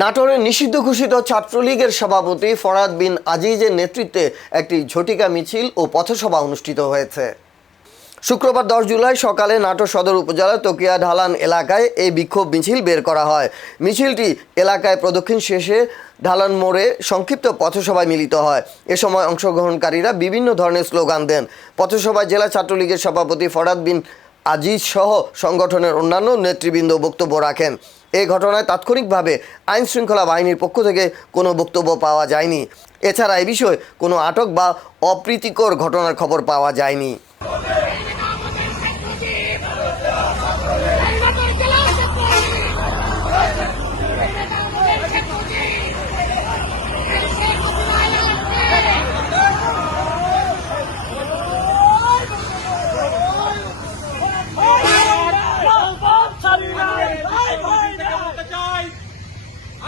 নাটোরে নিষিদ্ধ ঘোষিত ছাত্রলীগের সভাপতি ফরহাদ বিন আজিজের নেতৃত্বে একটি ঝটিকা মিছিল ও পথসভা অনুষ্ঠিত হয়েছে। শুক্রবার 10 জুলাই সকালে নাটোর সদর উপজেলার তকিয়া ঢালান এলাকায় এই বিক্ষোভ মিছিল বের করা হয়। মিছিলটি এলাকায় প্রদক্ষিণ শেষে ঢালান মোড়ে সংক্ষিপ্ত পথসভায় মিলিত হয়। এ সময় অংশগ্রহণকারীরা বিভিন্ন ধরনের স্লোগান দেন। পথসভায় জেলা ছাত্রলীগের সভাপতি ফরহাদ বিন আজিজ সহ সংগঠনের অন্যান্য নেতৃবৃন্দ বক্তব্য রাখেন। এই ঘটনায় তাৎক্ষণিকভাবে আইন শৃঙ্খলা বাহিনীর পক্ষ থেকে কোনো বক্তব্য পাওয়া যায়নি। এছাড়া এ বিষয়ে কোনো আটক বা অপ্রীতিকর ঘটনার খবর পাওয়া যায়নি।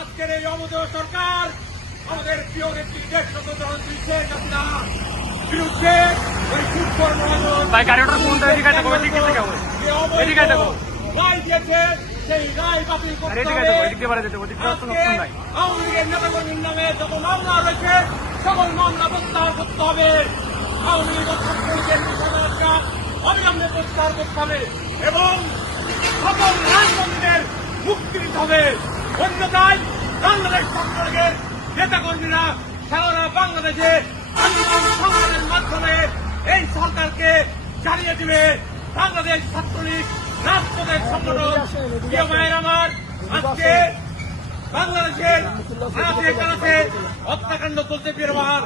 আজকের এই অবৈধ সরকার আমাদের প্রিয় নেত্রী দেশ প্রধানমন্ত্রী শেখ হাসিনা বিরুদ্ধে ওই সুৎখোর মহাজন রায় দিয়েছে, সেই রায় বাতিল করতে হবে। আওয়ামী লীগের নেতাকর্মীর নামে যত মামলা রয়েছে সকল মামলা প্রত্যাহার করতে হবে। আওয়ামী লীগ ছাত্রলীগের নিষেধাজ্ঞা অবিলম্বে প্রত্যাহার করতে হবে এবং সকল রাজবন্দীদের মুক্তি দিতে হবে। অন্যথায় বাংলাদেশ ছাত্রলীগের নেতাকর্মীরা সারা বাংলাদেশে আন্দোলন সংগ্রামের মাধ্যমে এই সরকারকে চালিয়ে দিবে। বাংলাদেশ ছাত্রলীগ রাজপথের সংগঠন প্রিয় ভাইয়ের আমার, আজকে বাংলাদেশের আনাচে কানাচে হত্যাকাণ্ড চলছে। প্রিয় ভাই